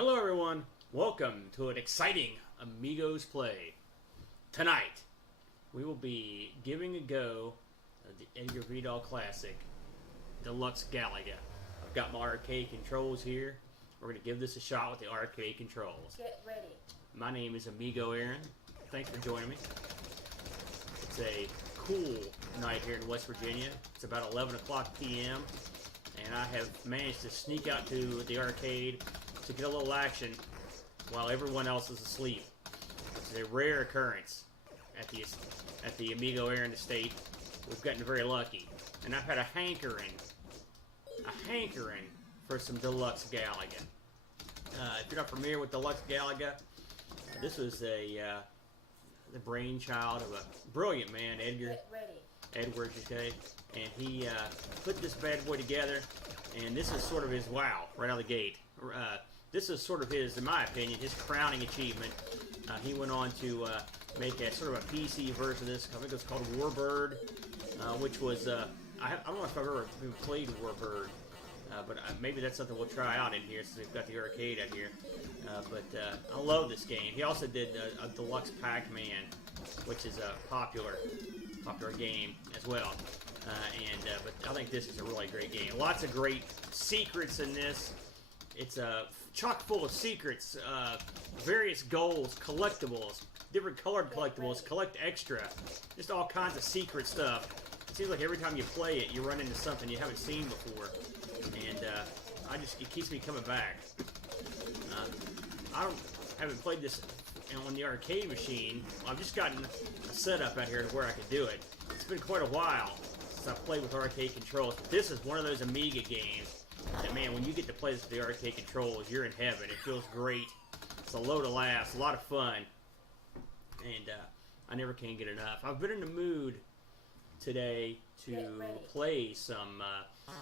Hello everyone, welcome to an exciting Amigos Play. Tonight, we will be giving a go at the Edgar Vigdal CLASSIC Deluxe Galaga. I've got my arcade controls here. We're going to give this a shot with the arcade controls. Get ready. My name is Amigo Aaron. Thanks for joining me. It's a cool night here in West Virginia. It's about 11 o'clock p.m. and I have managed to sneak out to the arcade to get a little action while everyone else is asleep. It's a rare occurrence at the Amigo Aaron estate. We've gotten very lucky, and I've had a hankering for some Deluxe Galaga. If you're not familiar with Deluxe Galaga, this was the brainchild of a brilliant man, Edgar Vigdal, and he put this bad boy together, and this is sort of his wow right out of the gate. This is sort of his, in my opinion, his crowning achievement. He went on to make a sort of a PC version of this. I think it was called Warbird, which was I don't know if I've ever even played Warbird, but maybe that's something we'll try out in here since we've got the arcade out here. But I love this game. He also did a Deluxe Pac-Man, which is a popular game as well. But I think this is a really great game. Lots of great secrets in this. It's chock full of secrets, various goals, collectibles, different colored collectibles, collect extra, just all kinds of secret stuff. It seems like every time you play it, you run into something you haven't seen before, and it keeps me coming back. I haven't played this on the arcade machine. I've just gotten a setup out here to where I could do it. It's been quite a while since I played with arcade controls, but this is one of those Amiga games. And man, when you get to play this with the arcade controls, you're in heaven. It feels great. It's a load of laughs, a lot of fun, and I never can get enough. I've been in the mood today to play some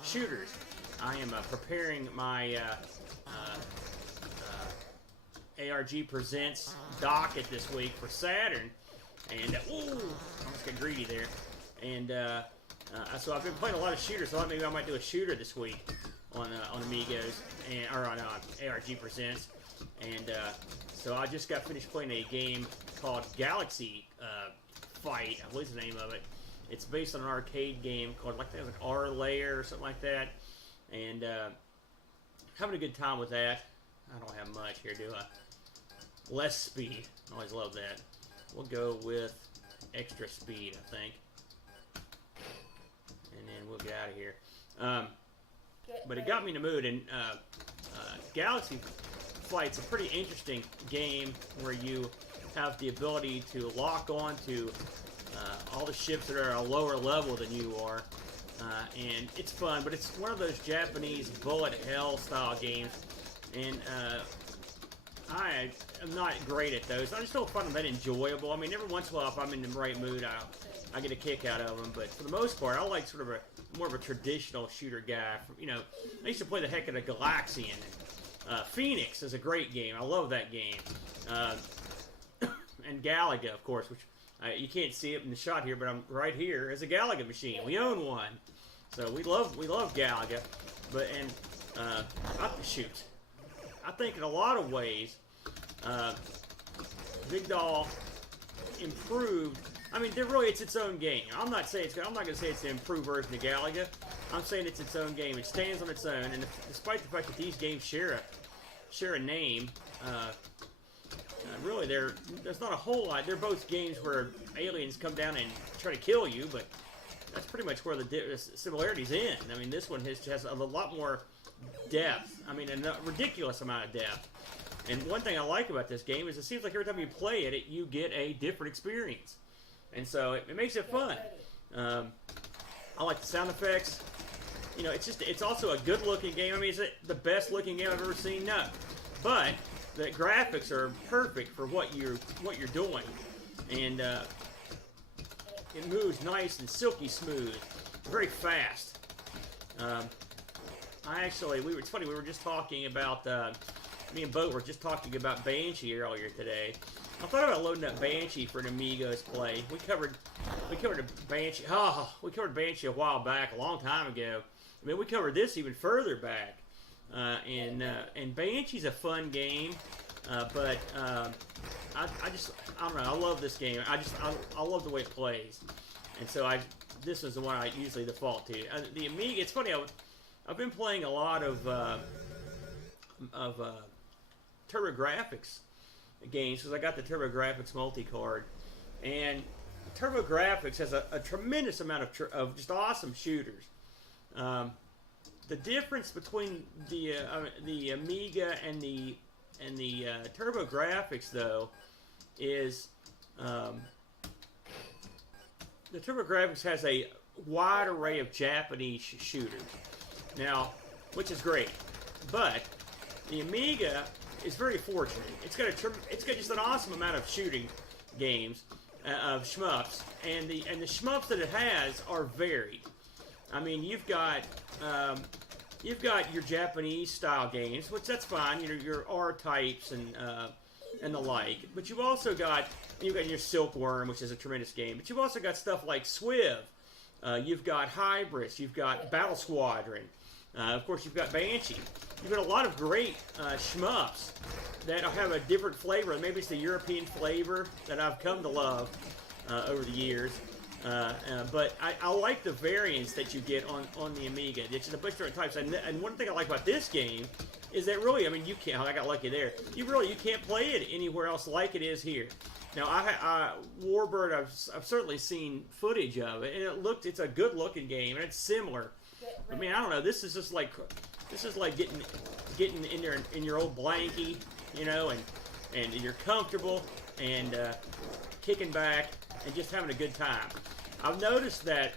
shooters. I am preparing my ARG Presents docket this week for Saturn, and ooh, I almost got greedy there. And so I've been playing a lot of shooters. So I thought maybe I might do a shooter this week on Amigos or on ARG Presents, and so I just got finished playing a game called Galaxy Fight. I believe is the name of it. It's based on an arcade game called like R Layer or something like that, and having a good time with that. I don't have much here, do I? Less speed. I always love that. We'll go with extra speed, I think, and then we'll get out of here. But it got me in the mood, and Galaxy Flight's a pretty interesting game where you have the ability to lock on to all the ships that are at a lower level than you are, and it's fun, but it's one of those Japanese bullet hell style games, and I am not great at those. I just don't find them that enjoyable. I mean, every once in a while, if I'm in the right mood, I get a kick out of them, but for the most part, I like sort of more of a traditional shooter guy. You know, I used to play the heck out of Galaxian. Phoenix is a great game. I love that game. And Galaga, of course, which you can't see it in the shot here, but I'm right here as a Galaga machine. We own one, so we love Galaga. But shoot, I think in a lot of ways, Vigdal improved. I mean, it's its own game. I'm not going to say it's the improved version of Galaga. I'm saying it's its own game. It stands on its own, and despite the fact that these games share a name, really there's not a whole lot. They're both games where aliens come down and try to kill you, but that's pretty much where the similarities end. I mean, this one has a lot more depth. I mean, a ridiculous amount of depth. And one thing I like about this game is it seems like every time you play it, you get a different experience. And so it makes it fun. I like the sound effects. You know, it's also a good-looking game. I mean, is it the best-looking game I've ever seen? No, but the graphics are perfect for what you're doing, and it moves nice and silky smooth, very fast. It's funny. We were just talking about me and Bo were just talking about Banshee earlier today. I thought about loading up Banshee for an Amigos play. We covered a Banshee. We covered Banshee a while back, a long time ago. I mean, we covered this even further back. And Banshee's a fun game, but I don't know. I love this game. I love the way it plays, and so this is the one I usually default to. The Amiga. It's funny. I've been playing a lot of TurboGrafx games because I got the TurboGrafx multi-card, and TurboGrafx has a tremendous amount of just awesome shooters. The difference between the Amiga and the TurboGrafx though is the TurboGrafx has a wide array of Japanese shooters now, which is great, but the Amiga is very fortunate. It's got just an awesome amount of shooting games of shmups, and the shmups that it has are varied. I mean, you've got your Japanese style games, which that's fine. Your R-types and the like. But you've also got your Silkworm, which is a tremendous game. But you've also got stuff like Swiv. You've got Hybris. You've got Battle Squadron. Of course, you've got Banshee. You've got a lot of great shmups that have a different flavor. Maybe it's the European flavor that I've come to love over the years. But I like the variants that you get on the Amiga. It's a bunch of different types. And one thing I like about this game is that really, I mean, you can't. I got lucky there. You can't play it anywhere else like it is here. Now, Warbird, I've certainly seen footage of it, and it's a good looking game, and it's similar. I mean, I don't know. This is like getting in your old blankie, and you're comfortable and kicking back and just having a good time. I've noticed that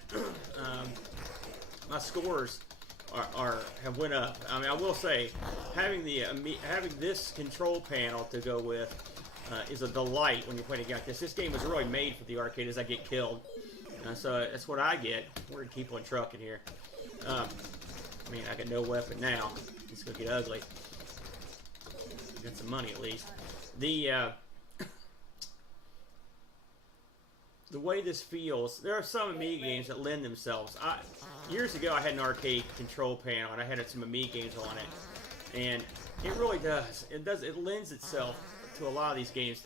my scores have went up. I mean, I will say having this control panel to go with is a delight when you're playing a game like this. This game was really made for the arcade as I get killed. So that's what I get. We're going to keep on trucking here. I mean, I got no weapon now. It's going to get ugly. Got some money at least. The way this feels, there are some Amiga games that lend themselves. Years ago, I had an arcade control panel, and I had some Amiga games on it, and it really does. It lends itself to a lot of these games.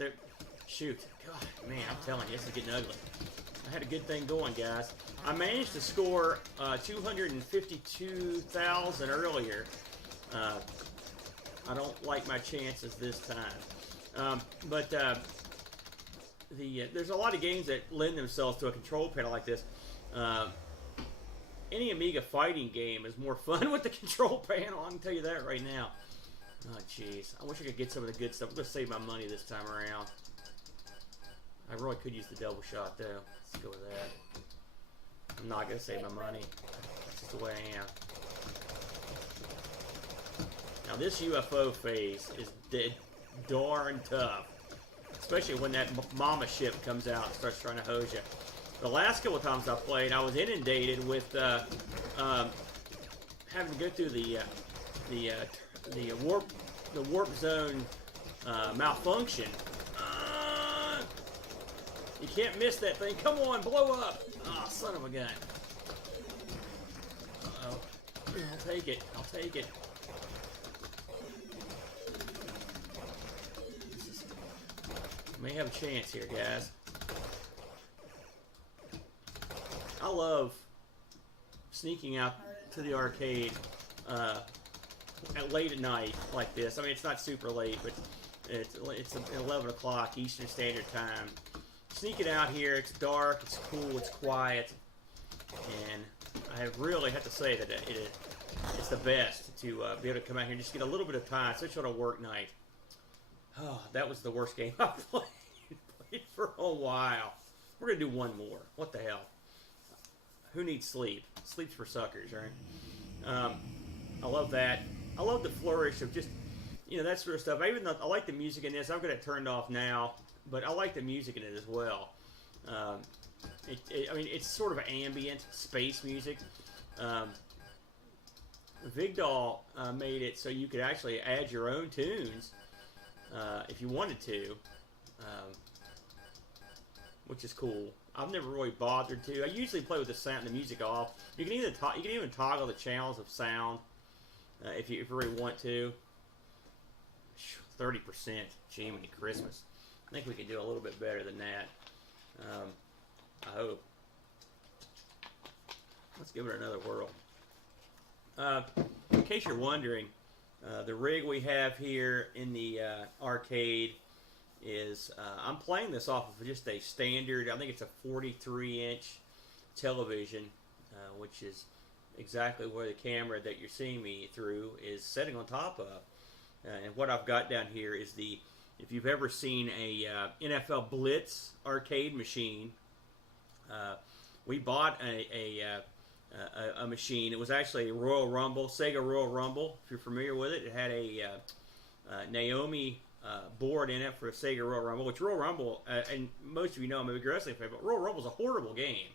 Shoot, God, man, I'm telling you, this is getting ugly. I had a good thing going, guys. I managed to score 252,000 earlier. I don't like my chances this time, but there's a lot of games that lend themselves to a control panel like this. Any Amiga fighting game is more fun with the control panel. I can tell you that right now. Oh, jeez. I wish I could get some of the good stuff. I'm going to save my money this time around. I really could use the double shot, though. Let's go with that. I'm not going to save my money. That's just the way I am. Now, this UFO phase is dead darn tough. Especially when that mama ship comes out and starts trying to hose you. The last couple of times I played, I was inundated with having to go through the warp zone malfunction. You can't miss that thing. Come on, blow up! Ah, son of a gun. Uh-oh. I'll take it. I'll take it. May have a chance here, guys. I love sneaking out to the arcade late at night like this. I mean, it's not super late, but it's 11 o'clock Eastern Standard Time. Sneaking out here, it's dark, it's cool, it's quiet, and I really have to say that it's the best to be able to come out here and just get a little bit of time, especially on a work night. Oh, that was the worst game I've played for a while. We're going to do one more. What the hell? Who needs sleep? Sleep's for suckers, right? I love that. I love the flourish of just, that sort of stuff. I like the music in this. I've got it turned off now, but I like the music in it as well. I mean, it's sort of ambient space music. Vigdal made it so you could actually add your own tunes if you wanted to, which is cool. I've never really bothered to. I usually play with the music off. You can even toggle the channels of sound if you really want to. 30%. Jiminy Christmas. I think we can do a little bit better than that. I hope. Let's give it another whirl. In case you're wondering, the rig we have here in the arcade is, I'm playing this off of just a standard, I think it's a 43-inch television, which is exactly where the camera that you're seeing me through is sitting on top of. And what I've got down here is the, if you've ever seen a NFL Blitz arcade machine, we bought a machine. It was actually a Royal Rumble, Sega Royal Rumble, if you're familiar with it. It had a Naomi board in it for a Sega Royal Rumble, which Royal Rumble, and most of you know I'm a big wrestling fan, but Royal Rumble's a horrible game.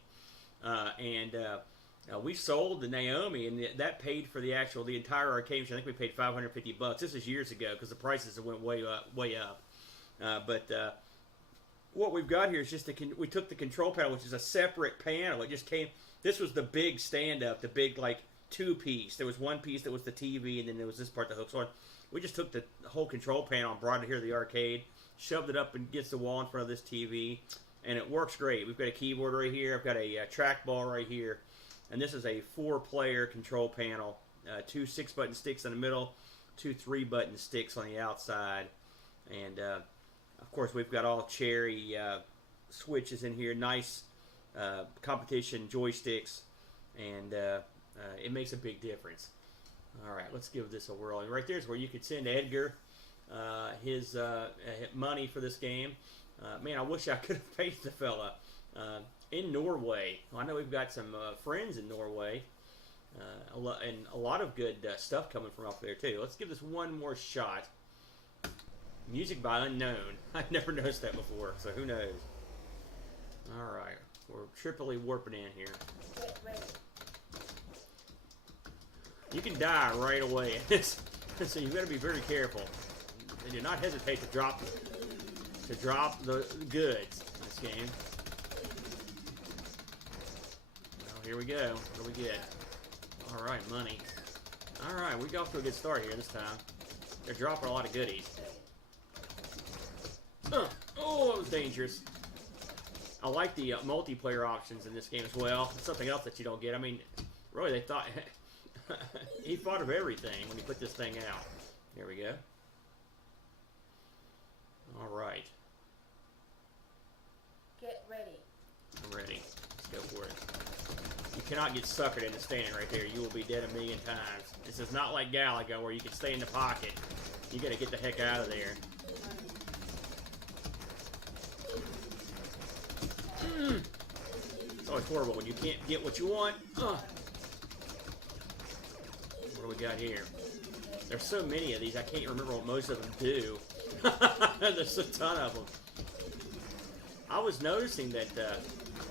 We sold the Naomi, and that paid for the entire arcade machine. I think we paid $550. This is years ago because the prices went way up. But what we've got here is just we took the control panel, which is a separate panel. It just came. This was the big stand-up, the big like two-piece. There was one piece that was the TV, and then there was this part that hooks on. We just took the whole control panel and brought it here to the arcade, shoved it up against the wall in front of this TV, and it works great. We've got a keyboard right here. I've got a trackball right here. And this is a 4-player control panel. 2 6-button sticks in the middle, 2 3-button sticks on the outside. And, of course, we've got all cherry switches in here. Nice competition joysticks. And it makes a big difference. All right, let's give this a whirl. And right there is where you could send Edgar his money for this game. Man, I wish I could have paid the fella. In Norway. I know we've got some friends in Norway, and a lot of good stuff coming from up there too. Let's give this one more shot. Music by Unknown. I've never noticed that before, so who knows? All right, we're triply warping in here. You can die right away, so you've got to be very careful. And do not hesitate to drop the goods in this game. Here we go. What do we get? All right, money. All right, we got off to a good start here this time. They're dropping a lot of goodies. Oh, it was dangerous. I like the multiplayer options in this game as well. It's something else that you don't get. I mean, really, they thought he thought of everything when he put this thing out. Here we go. All right. Get ready. I'm ready. Let's go for it. You cannot get suckered into standing right there. You will be dead a million times. This is not like Galaga where you can stay in the pocket. You gotta get the heck out of there. It's always horrible when you can't get what you want. What do we got here? There's so many of these, I can't remember what most of them do. There's a ton of them. I was noticing that,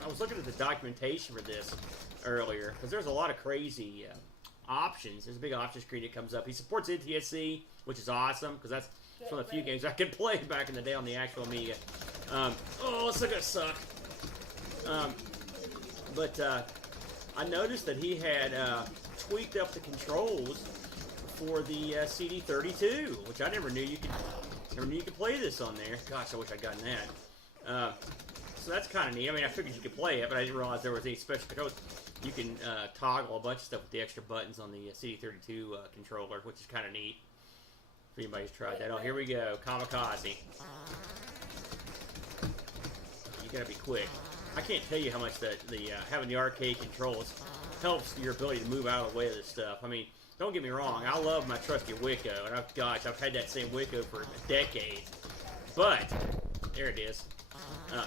I was looking at the documentation for this earlier, because there's a lot of crazy options. There's a big option screen that comes up. He supports NTSC, which is awesome, because that's one of the few games I could play back in the day on the actual Amiga. Oh, it's gonna suck. But I noticed that he had tweaked up the controls for the CD32, which I never knew you could play this on there. Gosh, I wish I'd gotten that. So that's kind of neat. I mean, I figured you could play it, but I didn't realize there was any special controls. You can toggle a bunch of stuff with the extra buttons on the CD32 controller, which is kind of neat. If anybody's tried that. Oh, here we go. Kamikaze. You gotta be quick. I can't tell you how much having the arcade controls helps your ability to move out of the way of this stuff. I mean, don't get me wrong. I love my trusty Wicco, and I've had that same Wicco for decades. But there it is. I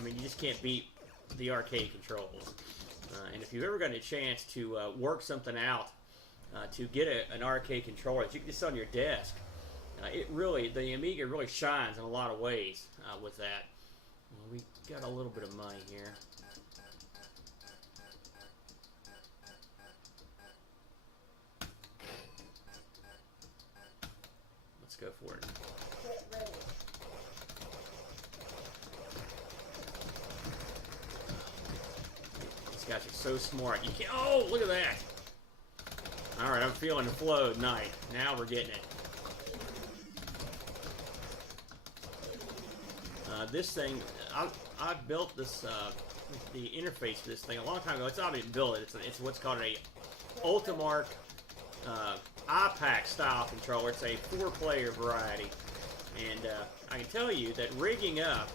mean, you just can't beat the arcade controls. And if you've ever gotten a chance to work something out to get an arcade controller that you can just sit on your desk, the Amiga really shines in a lot of ways with that. Well, we got a little bit of money here. Let's go for it. Get ready. These guys are so smart. You can't. Oh, look at that. Alright, I'm feeling the flow tonight. Now we're getting it. This thing, I built this, the interface for this thing a long time ago. It's not even built it. It's what's called a Ultimark iPack style controller. It's a 4-player variety. And I can tell you that rigging up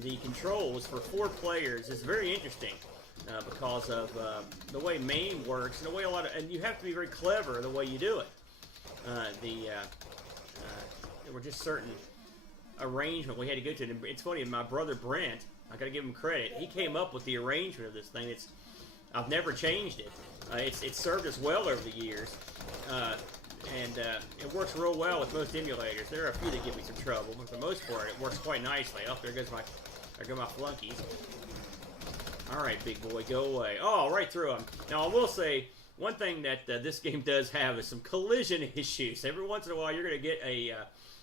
the controls for 4 players is very interesting because of the way MAME works and the way and you have to be very clever the way you do it. There were just certain arrangement we had to go to. And it's funny, my brother Brent, I gotta give him credit, he came up with the arrangement of this thing. I've never changed it. It's served us well over the years. And it works real well with most emulators. There are a few that give me some trouble, but for the most part, it works quite nicely. Oh, there go my flunkies. All right, big boy, go away. Oh, right through them. Now, I will say, one thing that this game does have is some collision issues. Every once in a while, you're going to get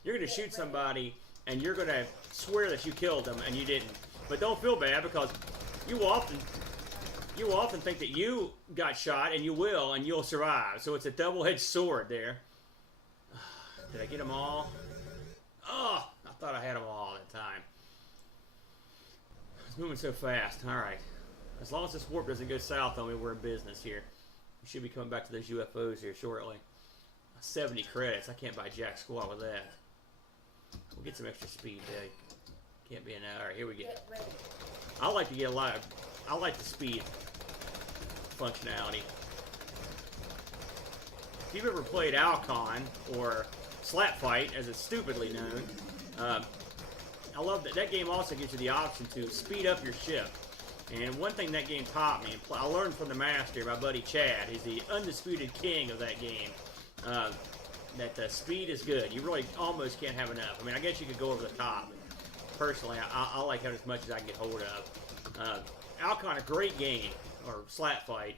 you're going to shoot somebody, and you're going to swear that you killed them, and you didn't. But don't feel bad, because you will often think that you got shot, and you will, and you'll survive. So it's a double-edged sword there. Did I get them all? Oh, I thought I had them all at the time. It's moving so fast. All right. As long as this warp doesn't go south on me, we're in business here. We should be coming back to those UFOs here shortly. 70 credits. I can't buy jack squat with that. We'll get some extra speed, Dave. Can't be an hour. All right, here we go. I like to get a lot of... I like the speed functionality. If you've ever played Alcon or Slap Fight, as it's stupidly known, I love that. That game also gives you the option to speed up your ship. And one thing that game taught me, and I learned from the master, my buddy Chad, he's the undisputed king of that game, that speed is good. You really almost can't have enough. I mean, I guess you could go over the top. Personally, I like having as much as I can get hold of. Alcon, a great game, or Slap Fight.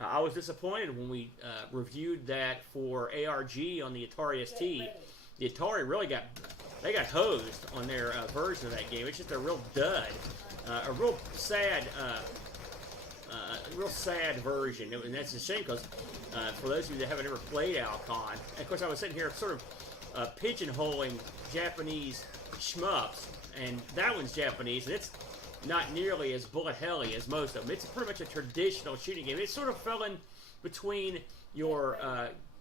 I was disappointed when we reviewed that for ARG on the Atari ST. The Atari really got hosed on their version of that game. It's just a real dud, a real sad version. And that's a shame, because for those of you that haven't ever played Alcon, and of course I was sitting here sort of pigeonholing Japanese shmups, and that one's Japanese, and it's not nearly as bullet helly as most of them. It's pretty much a traditional shooting game. It sort of fell in between your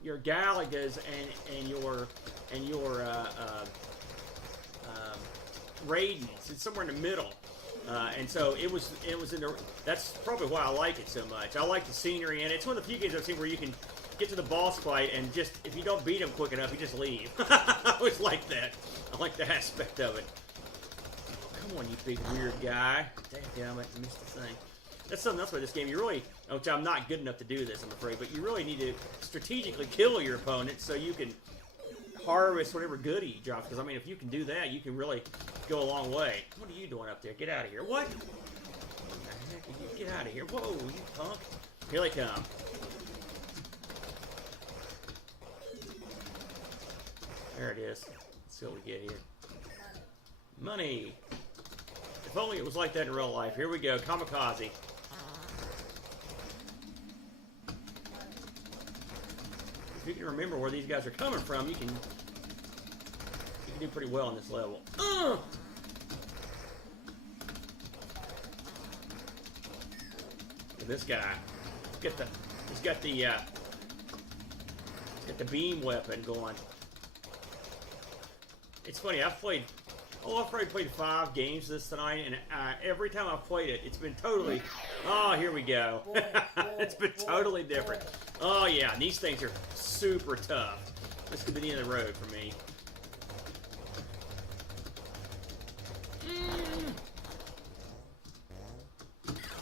Galagas and your Raidens. It's somewhere in the middle, and so it was in the. That's probably why I like it so much. I like the scenery, and it's one of the few games I've seen where you can get to the boss fight and just, if you don't beat him quick enough, you just leave. I always like that. I like the aspect of it. Come on, you big weird guy. Damn it, I missed the thing. That's something else about this game. You really, which I'm not good enough to do this, I'm afraid, but you really need to strategically kill your opponent so you can harvest whatever goodie he drops. Because, I mean, if you can do that, you can really go a long way. What are you doing up there? Get out of here. What? Get out of here. Whoa, you punk. Here they come. There it is. Let's see what we get here. Money. If only it was like that in real life. Here we go. Kamikaze. If you can remember where these guys are coming from, you can do pretty well on this level. Look at this guy. He's got the beam weapon going. It's funny. I've already played 5 games this tonight, and every time I've played it, it's been totally... Oh, here we go. It's been totally different. Oh, yeah, and these things are super tough. This could be the end of the road for me.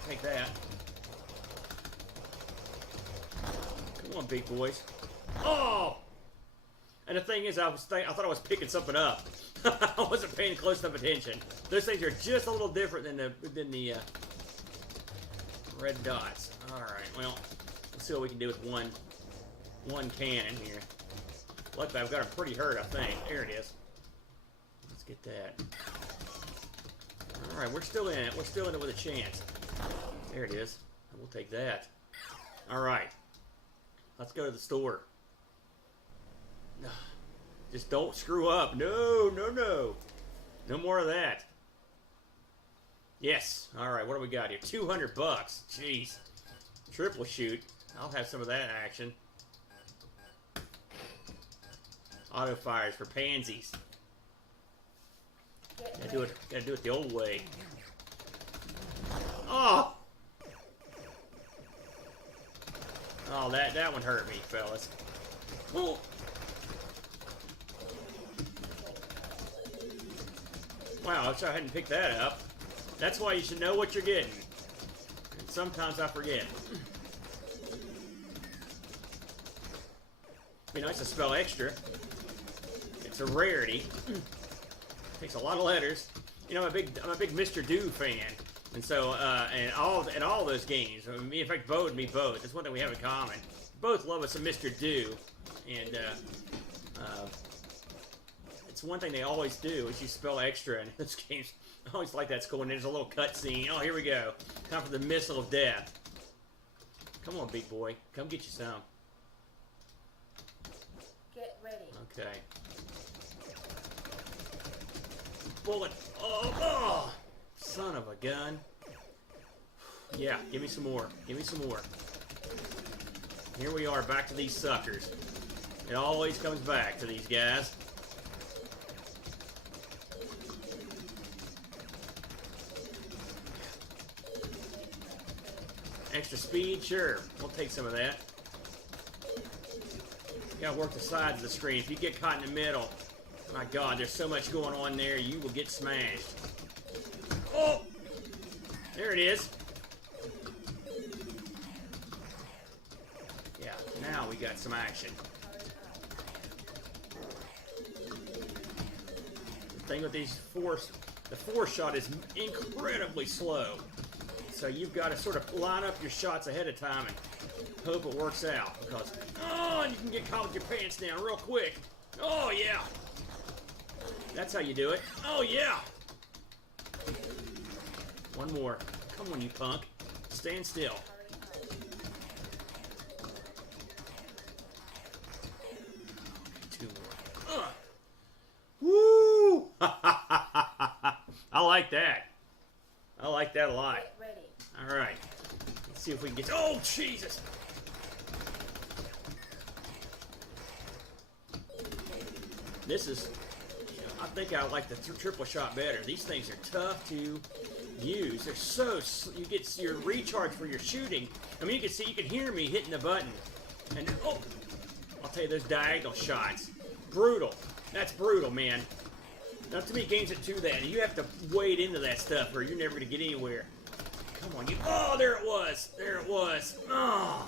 Take that. Come on, big boys. Oh! And the thing is, I thought I was picking something up. I wasn't paying close enough attention. Those things are just a little different than the red dots. All right, well, let's see what we can do with one cannon here. Luckily, I've got him pretty hurt, I think. There it is. Let's get that. All right, we're still in it. We're still in it with a chance. There it is. We'll take that. All right. Let's go to the store. Just don't screw up. No, no, no. No more of that. Yes. All right, what do we got here? 200 bucks. Jeez. Triple shoot. I'll have some of that action. Auto fires for pansies. Gotta do it the old way. Oh! Oh, that one hurt me, fellas. Oh! Wow, I wish I hadn't picked that up. That's why you should know what you're getting. And sometimes I forget. Be nice to spell extra. It's a rarity. Takes a lot of letters. You know, I'm a big Mr. Do fan, and so and all those games. I mean, in fact, Bo and me both. That's one thing we have in common. Both love us some Mr. Do, and it's one thing they always do is you spell extra in those games. I always like that school, and there's a little cutscene. Oh, here we go. Time for the missile of death. Come on, big boy. Come get you some. Get ready. Okay. Bullet. Oh, oh! Son of a gun. Yeah, give me some more. Give me some more. Here we are, back to these suckers. It always comes back to these guys. Extra speed? Sure. We'll take some of that. You gotta work the sides of the screen. If you get caught in the middle, my God, there's so much going on there, you will get smashed. Oh! There it is. Yeah, now we got some action. The thing with these the force shot is incredibly slow. So you've got to sort of line up your shots ahead of time and hope it works out. Because, oh, you can get caught with your pants down real quick. Oh, yeah. That's how you do it. Oh, yeah. One more. Come on, you punk. Stand still. Two more. Woo! I like that. I like that a lot. Get ready. All right. Let's see if we can get... Oh, Jesus! This is... I think I like the triple shot better. These things are tough to use. They're so... You get your recharge for your shooting. I mean, you can see, you can hear me hitting the button. And, oh! I'll tell you, those diagonal shots. Brutal. That's brutal, man. Now, to me, games that do that, you have to wade into that stuff or you're never going to get anywhere. Come on, you... Oh, there it was. There it was. Oh!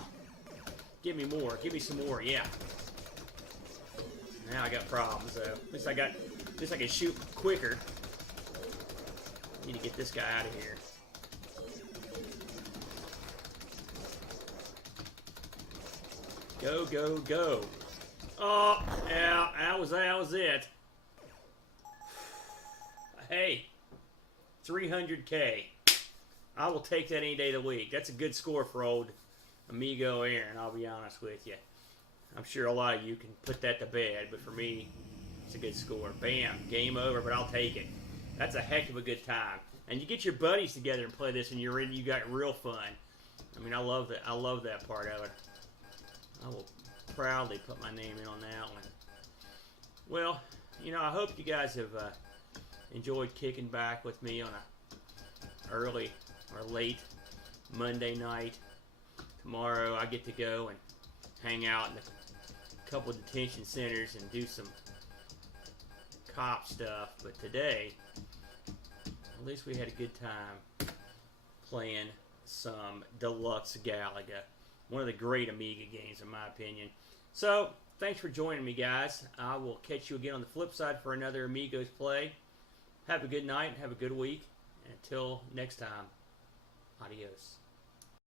Give me more. Give me some more. Yeah. Now I got problems, though. At least I can shoot quicker. Need to get this guy out of here. Go, go, go. Oh, yeah, that was it. Hey, 300K. I will take that any day of the week. That's a good score for old Amigo Aaron, I'll be honest with you. I'm sure a lot of you can put that to bed, but for me, it's a good score. Bam, game over, but I'll take it. That's a heck of a good time. And you get your buddies together and play this, and you got real fun. I mean, I love that. I love that part of it. I will proudly put my name in on that one. Well, you know, I hope you guys have enjoyed kicking back with me on a early or late Monday night. Tomorrow I get to go and hang out in a couple of detention centers and do some cop stuff. But today, at least we had a good time playing some Deluxe Galaga. One of the great Amiga games, in my opinion. So, thanks for joining me, guys. I will catch you again on the flip side for another Amigos Play. Have a good night and have a good week. And until next time, adios.